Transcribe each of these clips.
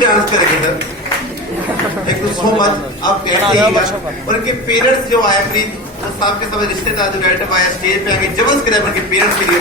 Dance करेंगे sir. एक तो सो मच आप कैसे आइएगा और इनके पेरेंट्स जो आए प्लीज साहब के सब रिश्तेदार जो बैठे आए स्टेज पे आके जबरदस्त करें उनके पेरेंट्स के लिए।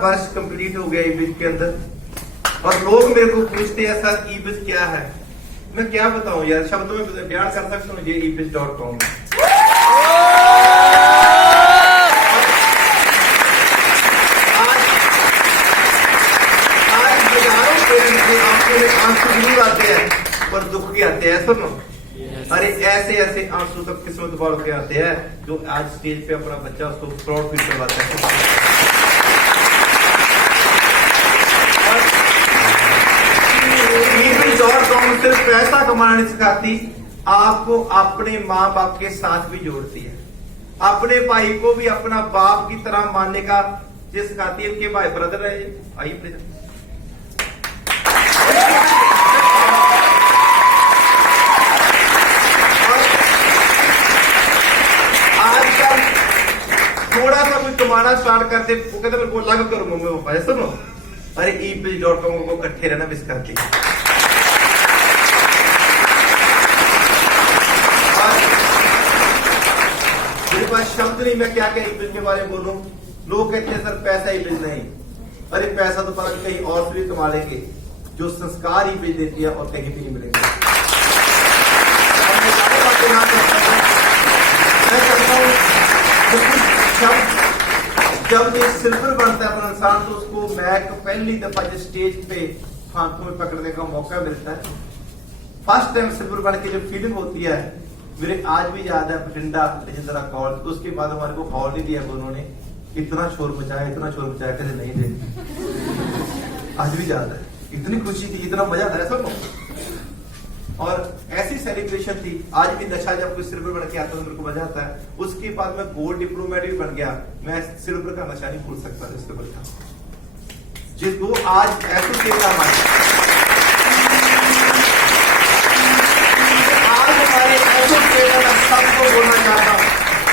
वर्ष कंप्लीट हो गया ईबिज के अंदर, और लोग मेरे को पूछते हैं सर ईबिज क्या है। मैं क्या बताऊं यार, शब्दों में बयान कर सकता हूँ ये ebis.com है। आज हजारों पेरेंट्स के आंखों में आंसू जरूर आते हैं पर दुख के आते हैं, सुनो। अरे ऐसे ऐसे आंसू तब किस्मत वालों के आते हैं जो आज स्टेज पे अपना बच्चा उसको प्राउड फील करवाता है। ebis.com सिर्फ पैसा कमाना नहीं सिखाती, आपको अपने माँ बाप के साथ भी जोड़ती है, अपने भाई को भी अपना बाप की तरह मानने का ये सिखाती है। उनके भाई ब्रदर है, आइए प्लीज। आजकल थोड़ा सा कुछ कमाना स्टार्ट करते, वो कहते मेरे को अलग करो मम्मी पापा, सुनो। अरे ebis.com को इकट्ठे रहना भी सिखाती है। मेरे पास शब्द नहीं, मैं क्या क्या ईबिज के बारे में बोलूं। लोग कहते हैं सर पैसा ईबिज नहीं, अरे पैसा तो पता कहीं और से भी कमा लेंगे, जो संस्कार ईबिज देती है और कहीं भी नहीं मिलेंगे। मैं कहता हूं जब ये सिल्वर बनता है अपना इंसान, तो उसको मैं पहली दफा जो स्टेज पे हाथों में पकड़ने का मौका मिलता है, फर्स्ट टाइम सिल्वर बन के जो फीलिंग होती है, मेरे आज भी याद है बठिंडा लेजेंडरा कॉल। उसके बाद हमारे को हॉल नहीं दिया उन्होंने, इतना शोर मचाया कहते नहीं दे। आज भी याद है, इतनी खुशी थी, इतना मजा था सब, और ऐसी सेलिब्रेशन थी। आज भी नशा जब कोई सिल्वर बन के आता है तो मेरे को मजा आता है। उसके बाद मैं गोल्ड डिप्लोमेट भी बन गया, मैं सिल्वर का नशा नहीं भूल सकता सिल्वर का, जिसको आज एसोसिएट सबको बोलना चाहता हूँ,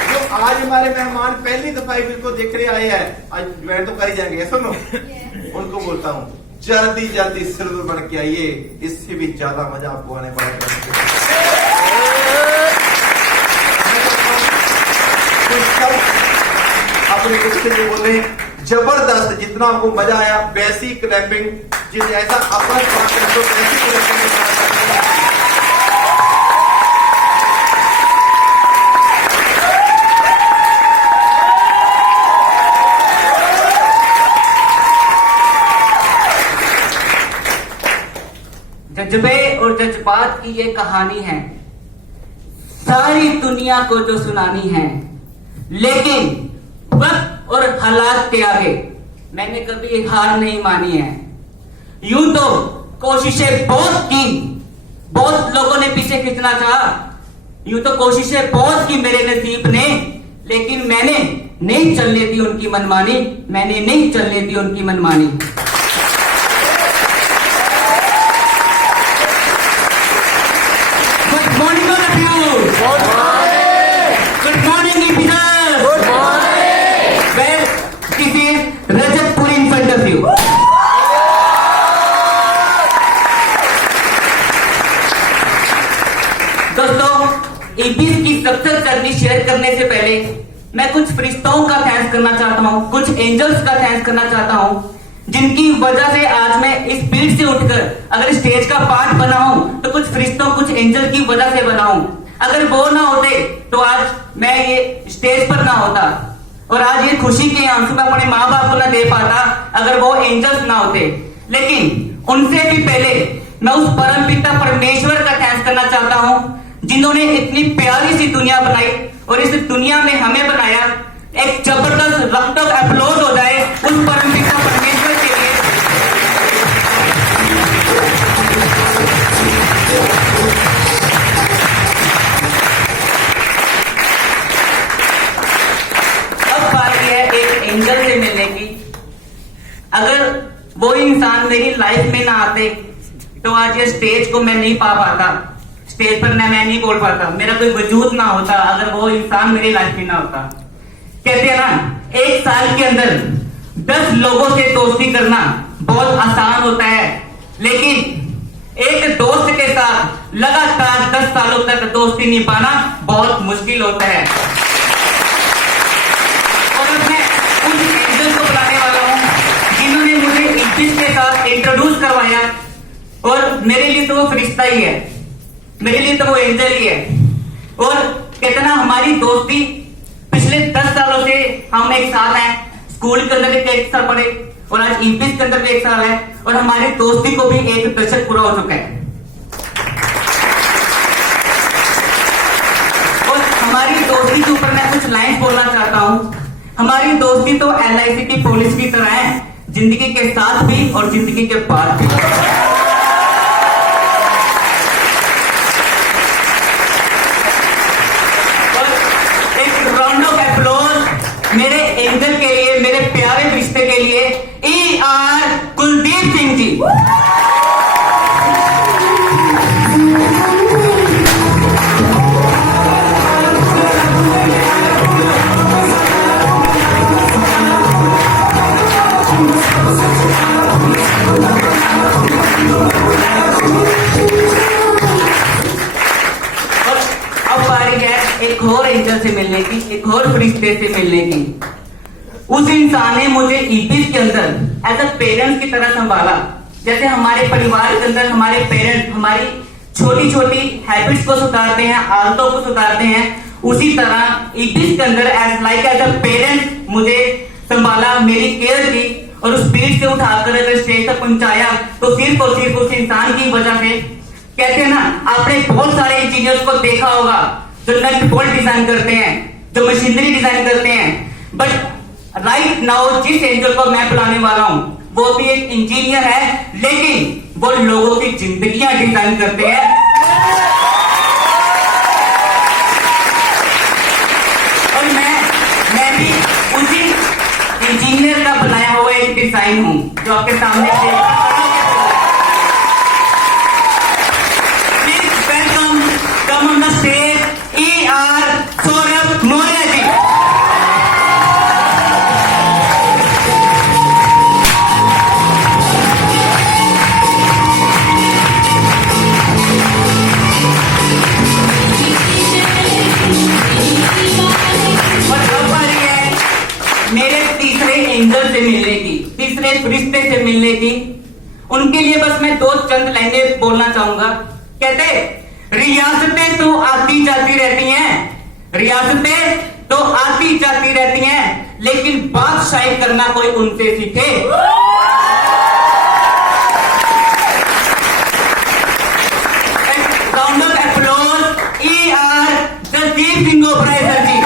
जो आज हमारे मेहमान पहली दफा ईबिज को देख रहे आए हैं, आज ज्वाइन तो कर ही जाएंगे, सुनो। उनको बोलता हूँ जल्दी जल्दी सिल्वर बन के आइए, इससे भी ज्यादा मजा आपको आने वाला है। अपने गुस्से में बोले जबरदस्त, जितना आपको मजा आया वैसी क्लैपिंग, जिस ऐसा अपना तो वैसी क्लैपिंग। जज्बे और जज्बात की ये कहानी है, सारी दुनिया को जो सुनानी है, लेकिन वक्त और हालात के आगे मैंने कभी हार नहीं मानी है। यूं तो कोशिशें बहुत की, बहुत लोगों ने पीछे खींचना चाहा, यूं तो कोशिशें बहुत की मेरे नसीब ने, लेकिन मैंने नहीं चलने दी उनकी मनमानी, मैंने नहीं चलने दी उनकी मनमानी। ईबिज की सक्सेस जर्नी शेयर करने से पहले मैं कुछ फरिश्तों का थैंक्स करना चाहता हूँ, कुछ एंजल्स का थैंक्स करना चाहता हूँ, जिनकी वजह से आज मैं इस फील्ड से उठकर अगर स्टेज का पार्ट बना हूं तो कुछ फरिश्तों, कुछ एंजल की वजह से बना हूं। अगर वो ना होते तो आज मैं ये स्टेज पर ना होता, और आज ये खुशी के आंसू मैं अपने माँ बाप को ना दे पाता अगर वो एंजल्स ना होते। लेकिन उनसे भी पहले मैं उस परम पिता परमेश्वर का थैंक्स करना चाहता हूं, जिन्होंने इतनी प्यारी सी दुनिया बनाई और इस दुनिया में हमें बनाया। एक जबरदस्त रफ्तार अपलोड हो जाए उस परम पिता परमेश्वर के लिए। अब बात यह है एक एंजल से मिलने की। अगर वो इंसान मेरी लाइफ में ना आते तो आज ये स्टेज को मैं नहीं पा पाता, स्टेज पर मैं नहीं बोल पाता, मेरा कोई वजूद ना होता अगर वो इंसान मेरी लाइफ में ना होता। कहते हैं ना, एक साल के अंदर 10 लोगों से दोस्ती करना बहुत आसान होता है, लेकिन एक दोस्त के साथ लगातार 10 सालों तक दोस्ती निभाना बहुत मुश्किल होता है। और मैं उन एंजल को बुलाने वाला हूं कुछ करवाया, और मेरे लिए तो वो फरिश्ता ही है, मेरे लिए तो वो एंजल ही है। और कितना हमारी दोस्ती पिछले 10 सालों से हम एक साथ हैं, स्कूल के अंदर एक साथ पढ़े और आज ईपीएस के अंदर भी एक साल है, और हमारी दोस्ती को भी 1 दशक पूरा हो चुका है। और हमारी दोस्ती के ऊपर मैं कुछ लाइन बोलना चाहता हूं। हमारी दोस्ती तो LIC की पॉलिसी की तरह है, जिंदगी के साथ भी और जिंदगी के बाद भी। और एक राउंड ऑफ एप्लॉज मेरे एंजल के लिए, मेरे प्यारे रिश्ते के लिए, ER कुलदीप सिंह जी। एक और एंजल से मिलने की, एक और फरिश्ते से मिलने की। उस इंसान ने मुझे ईपीएस के अंदर एज अ पेरेंट्स की तरह संभाला। जैसे हमारे परिवार के अंदर हमारे पेरेंट्स हमारी छोटी छोटी हैबिट्स को सुधारते हैं, आदतों को सुधारते हैं, उसी तरह ईपीएस के अंदर एज अ पेरेंट मुझे संभाला, मेरी केयर की, और उस स्पीड से उठाकर अगर स्टेज तक पहुंचाया तो सिर्फ और सिर्फ उस इंसान की वजह से। कहते हैं ना, आपने बहुत सारे इंजीनियर्स को देखा होगा जो नट बोल्ट डिजाइन करते हैं, जो मशीनरी डिजाइन करते हैं, बट राइट नाउ जिस एंजल को मैं बुलाने वाला हूं वो भी एक इंजीनियर है, लेकिन वो लोगों की जिंदगियां डिजाइन करते हैं। और मैं भी उसी इंजीनियर का बनाया हुआ एक डिजाइन हूं जो आपके सामने come on the stage, ER Saurabh Maurya ji. और अब आ रही है मेरे तीसरे एंजल से मिलने की, तीसरे फरिश्ते से मिलने की। उनके लिए बस मैं 2 चंद लाइनें बोलना चाहूंगा। कहते, रियासतें तो आती जाती रहती हैं, रियासतें तो आती जाती रहती हैं, लेकिन बादशाही करना कोई उनसे सीखे। Round of applause ER Jagdeep Singh Oberoi sir ji.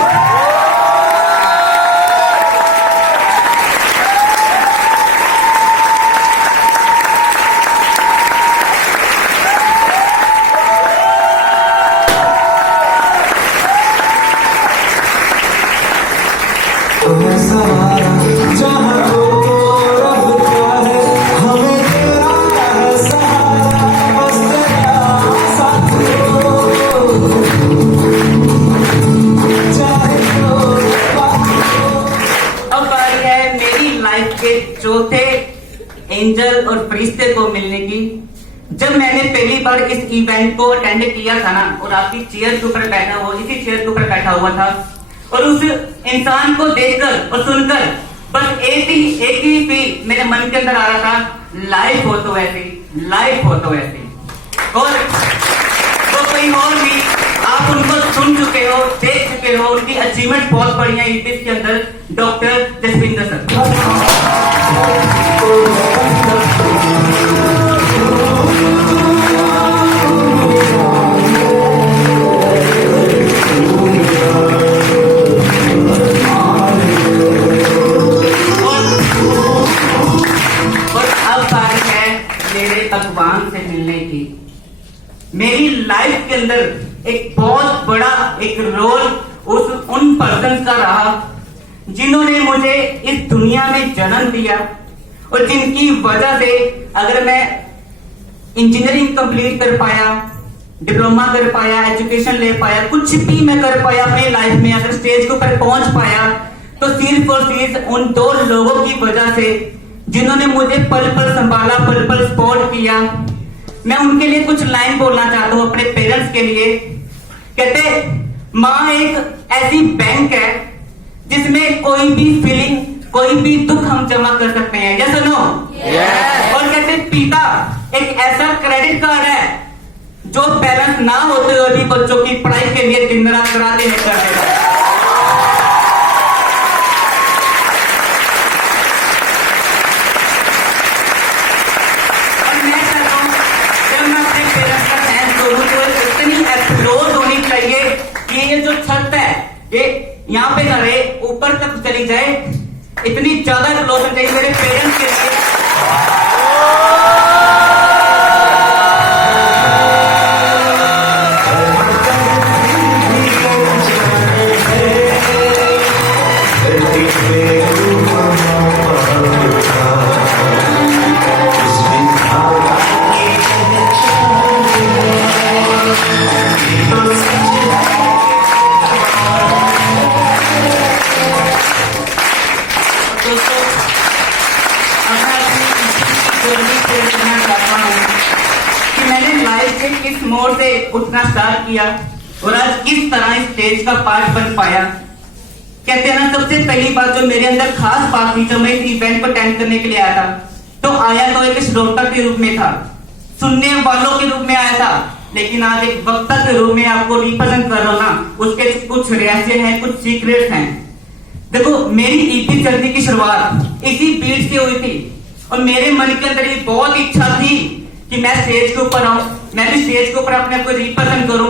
चौथे एंजल और फरिश्ते को मिलने की। जब मैंने पहली बार इस इवेंट को अटेंड किया था ना, और आपकी चेयर के ऊपर बैठा हुआ, इसी चेयर के ऊपर बैठा हुआ था, और उस इंसान को देखकर और सुनकर बस एक ही फील मेरे मन के अंदर आ रहा था, लाइफ हो तो ऐसी, लाइफ हो तो ऐसी। और तो कोई और भी, आप उनको सुन चुके हो, देख चुके हो, उनकी अचीवमेंट बहुत बढ़िया ईपीएस के अंदर, डॉक्टर जसविंदर सर। भगवान से मिलने की। मेरी लाइफ के अंदर एक बहुत बड़ा एक रोल उन पर्सन का रहा जिन्होंने मुझे इस दुनिया में जन्म दिया, और जिनकी वजह से अगर मैं इंजीनियरिंग कंप्लीट कर पाया, डिप्लोमा कर पाया, एजुकेशन ले पाया, कुछ भी मैं कर पाया अपनी लाइफ में, अगर स्टेज के ऊपर पहुंच पाया, तो सिर्फ और सिर्फ उन 2 लोगों की वजह से जिन्होंने मुझे पल पल संभाला, पल पल सपोर्ट किया। मैं उनके लिए कुछ लाइन बोलना चाहता हूं, अपने पेरेंट्स के लिए। कहते, माँ एक ऐसी बैंक है जिसमें कोई भी फीलिंग, कोई भी दुख हम जमा कर सकते हैं, यस और नो? और कहते, पिता एक ऐसा क्रेडिट कार्ड है जो बैलेंस ना होते हुए भी बच्चों की पढ़ाई के लिए दिन रात कराते हैं कर देगा। और मैं चाहता हूं जब मैं अपने पेरेंट्स का थैंक्स करूं तो इतनी एक्सप्लोर होनी चाहिए कि ये जो छत है ये यहाँ पे ना रहे, ऊपर तक चली जाए, इतनी ज्यादा एक्सप्लोर होनी चाहिए मेरे पेरेंट्स के लिए। किस मोड़ से उठना स्टार्ट किया और आज किस तरह इस स्टेज का पार्ट बन पाया। कहते हैं ना, सबसे पहली बात जो मेरे अंदर खास बात थी, जब मैं इस इवेंट को अटेंड करने के लिए आया था तो आया तो एक श्रोता के रूप में था, सुनने वालों के रूप में आया था, लेकिन आज एक वक्ता के रूप में आपको रिप्रेजेंट कर रहा हूं ना, उसके कुछ रहस्य हैं, कुछ सीक्रेट्स हैं। देखो, मेरी ईपी जर्नी की शुरुआत इसी बीट से हुई थी और मेरे मन के अंदर ये बहुत इच्छा थी कि मैं स्टेज के ऊपर आऊं, मैं भी स्टेज के ऊपर अपने आप को रिप्रेजेंट करूं।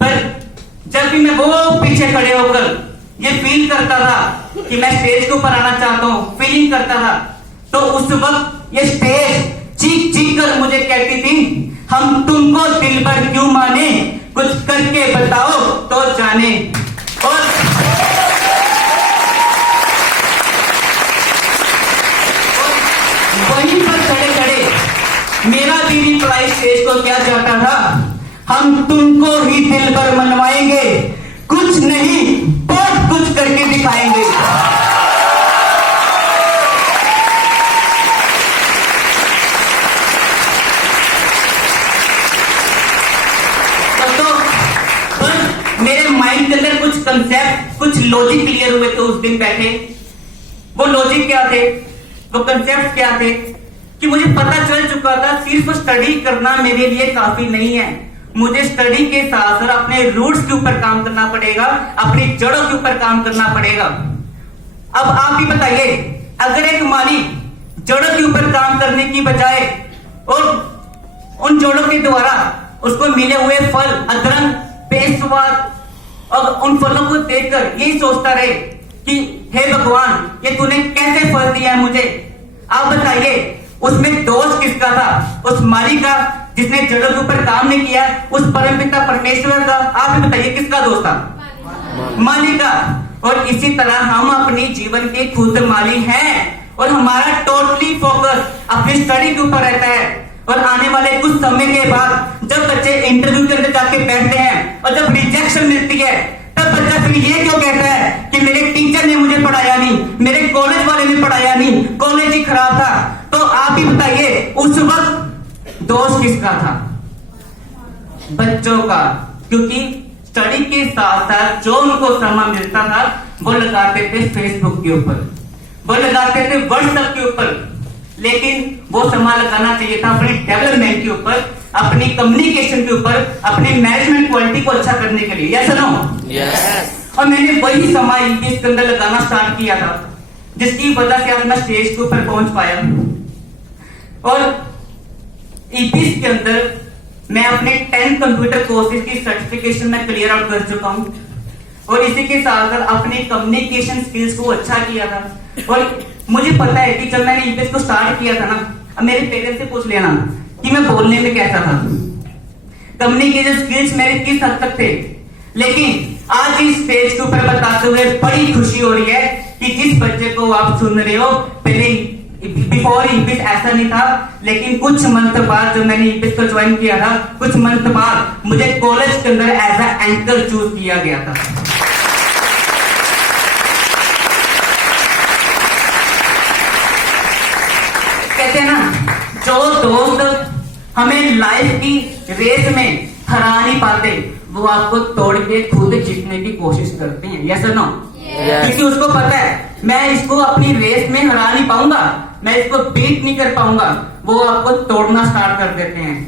पर जब भी मैं वो पीछे खड़े होकर ये फील करता था कि मैं स्टेज के ऊपर आना चाहता हूं, फीलिंग करता था, तो उस वक्त ये स्टेज चीख चीख कर मुझे कहती थी, हम तुमको दिल भर क्यों माने, कुछ करके बताओ तो जाने। और वहीं पर खड़े खड़े मेरा भी रिप्लाई स्टेज को क्या जाता था, हम तुमको ही दिल भर मनवाएंगे, कुछ नहीं बहुत कुछ करके दिखाएंगे। तो मेरे माइंड के अंदर कुछ कंसेप्ट, कुछ लॉजिक क्लियर हुए थे उस दिन बैठे। वो लॉजिक क्या थे, वो कंसेप्ट क्या थे कि मुझे पता चल चुका था सिर्फ स्टडी करना मेरे लिए काफी नहीं है, मुझे स्टडी के साथ साथ अपने रूट्स के ऊपर काम करना पड़ेगा, अपनी जड़ों के ऊपर काम करना पड़ेगा। अब आप ही बताइए, अगर एक माली जड़ों के ऊपर काम करने की बजाय और उन जड़ों के द्वारा उसको मिले हुए फल अदरक बेस्वाद और उन फलों को देखकर यही सोचता रहे कि हे भगवान, ये तूने कैसे फल दिया है मुझे, आप बताइए उसमें दोष किसका था, उस माली का जिसने जड़ों के ऊपर काम नहीं किया, उस परमपिता परमेश्वर का? आप ही बताइए किसका दोष था? माली का। और इसी तरह हम अपने जीवन के खुद माली हैं और हमारा टोटली फोकस अपनी स्टडी के ऊपर रहता है। और आने वाले कुछ समय के बाद जब बच्चे इंटरव्यू के अंदर जाके बैठते हैं और जब रिजेक्शन मिलती है, तब बच्चा फिर ये क्यों कहता है कि मेरे टीचर ने मुझे पढ़ाया नहीं, मेरे कॉलेज वाले ने पढ़ाया नहीं, कॉलेज ही खराब था। तो आप ही बताइए उस वक्त दोष किसका था? बच्चों का, क्योंकि स्टडी के साथ साथ जो उनको समय मिलता था वो लगाते थे फेसबुक के ऊपर, वो लगाते थे व्हाट्सएप के ऊपर, लेकिन वो समय लगाना चाहिए था अपने डेवलपमेंट के ऊपर, अपनी कम्युनिकेशन के ऊपर, अपनी मैनेजमेंट क्वालिटी को अच्छा करने के लिए। Yes no? यस। और मैंने वही समय इसके अंदर लगाना स्टार्ट किया था, जिसकी वजह से आज मैं स्टेज के ऊपर पहुंच पाया। और ईपीएस के अंदर मैं अपने 10 कंप्यूटर कोर्सेज की सर्टिफिकेशन में क्लियर आउट कर चुका हूं और इसी के साथ साथ अपने कम्युनिकेशन स्किल्स को अच्छा किया था। और मुझे पता है कि जब मैंने ईपीएस को स्टार्ट किया था ना, अब मेरे पेरेंट्स से पूछ लेना कि मैं बोलने में कैसा था, कम्युनिकेशन स्किल्स मेरे किस हद तक थे, लेकिन आज इस स्टेज के ऊपर बताते हुए बड़ी खुशी हो रही है कि जिस बच्चे को आप सुन रहे हो, पहले बिफोर ईपीएस ऐसा नहीं था, लेकिन कुछ मंथ बाद जब मैंने ईपीएस को ज्वाइन किया था, कुछ मंथ बाद मुझे कॉलेज के अंदर एज अ एंकर चूज किया गया था। कहते हैं ना, जो दोस्त हमें लाइफ की रेस में हरा नहीं पाते, वो आपको तोड़ के खुद जीतने की कोशिश करते हैं। यस और नो? क्योंकि उसको पता है मैं इसको अपनी रेस में हरा नहीं पाऊंगा, मैं इसको बीट नहीं कर पाऊंगा, वो आपको तोड़ना स्टार्ट कर देते हैं।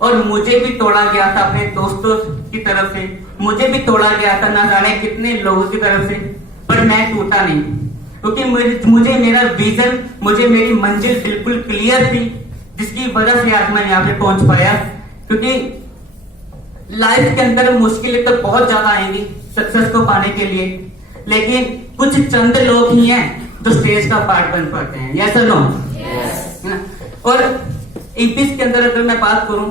और मुझे भी तोड़ा गया था अपने दोस्तों की तरफ से, मुझे भी तोड़ा गया था ना जाने कितने लोगों की तरफ से, पर मैं टूटा नहीं, क्योंकि मुझे मेरा विजन, मुझे मेरी मंजिल बिल्कुल क्लियर थी, जिसकी वजह से आज मैं यहाँ पे पहुंच पाया। क्योंकि लाइफ के अंदर मुश्किलें तो बहुत ज्यादा आएंगी सक्सेस को पाने के लिए, लेकिन कुछ चंद लोग ही हैं जो स्टेज का पार्ट बन पाते हैं। यस और नो? और ईपीएस के अंदर अगर मैं बात करूं,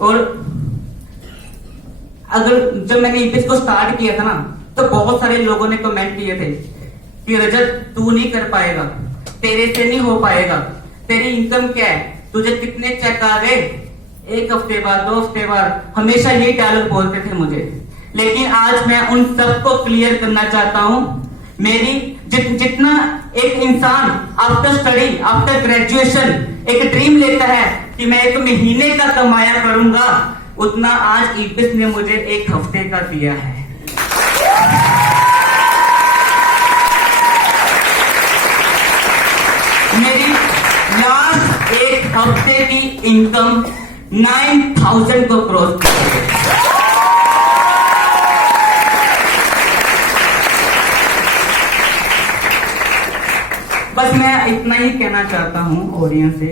और अगर जब मैंने ईपीएस को स्टार्ट किया था ना, तो बहुत सारे लोगों ने कमेंट किए थे कि रजत तू नहीं कर पाएगा, तेरे से नहीं हो पाएगा, तेरी इनकम क्या है, तुझे कितने चेक आ गए, एक हफ्ते बाद, 2 हफ्ते बाद, हमेशा यही डायलॉग बोलते थे मुझे। लेकिन आज मैं उन सबको क्लियर करना चाहता हूं। मेरी जितना एक इंसान आफ्टर स्टडी, आफ्टर ग्रेजुएशन एक ड्रीम लेता है कि मैं 1 महीने का कमाया करूंगा, उतना आज ईपीएस ने मुझे 1 हफ्ते का दिया है। मेरी लास्ट 1 हफ्ते की इनकम 9,000 को क्रॉस कर गई। बस मैं इतना ही कहना चाहता हूं ऑडियंस से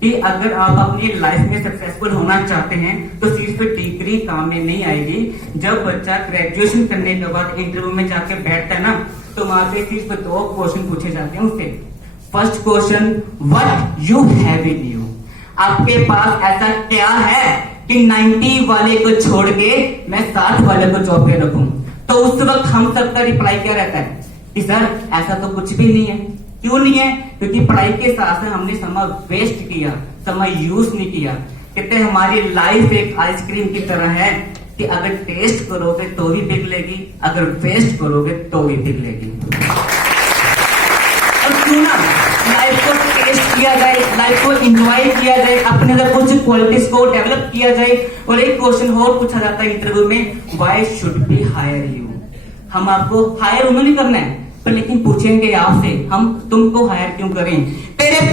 कि अगर आप अपनी लाइफ में सक्सेसफुल होना चाहते हैं तो सिर्फ डिग्री काम में नहीं आएगी। जब बच्चा ग्रेजुएशन करने के बाद इंटरव्यू में जाके बैठता है ना, तो वहां पे सिर्फ 2 क्वेश्चन पूछे जाते हैं उससे। First question, what you have in you, आपके पास ऐसा क्या है कि 90 वाले को छोड़ के मैं 60 वाले को जॉब पे रखूं। तो उस वक्त हम सबका रिप्लाई क्या रहता है कि सर ऐसा तो कुछ भी नहीं है। क्यों नहीं है? क्योंकि पढ़ाई के साथ साथ हमने समय वेस्ट किया, समय यूज नहीं किया। कहते हमारी लाइफ एक आइसक्रीम की तरह है कि अगर टेस्ट करोगे तो भी पिघलेगी, अगर वेस्ट करोगे तो भी पिघलेगी। और क्यों ना लाइफ को टेस्ट किया जाए, लाइफ को एंजॉय किया जाए, अपने अंदर कुछ क्वालिटीज को डेवलप किया जाए। और एक क्वेश्चन और पूछा जाता है इंटरव्यू में, why should be hire you. हम आपको हायर उन्होंने करना है, पर लेकिन पूछेंगे आपसे हम तुमको हायर क्यों करें। तेरे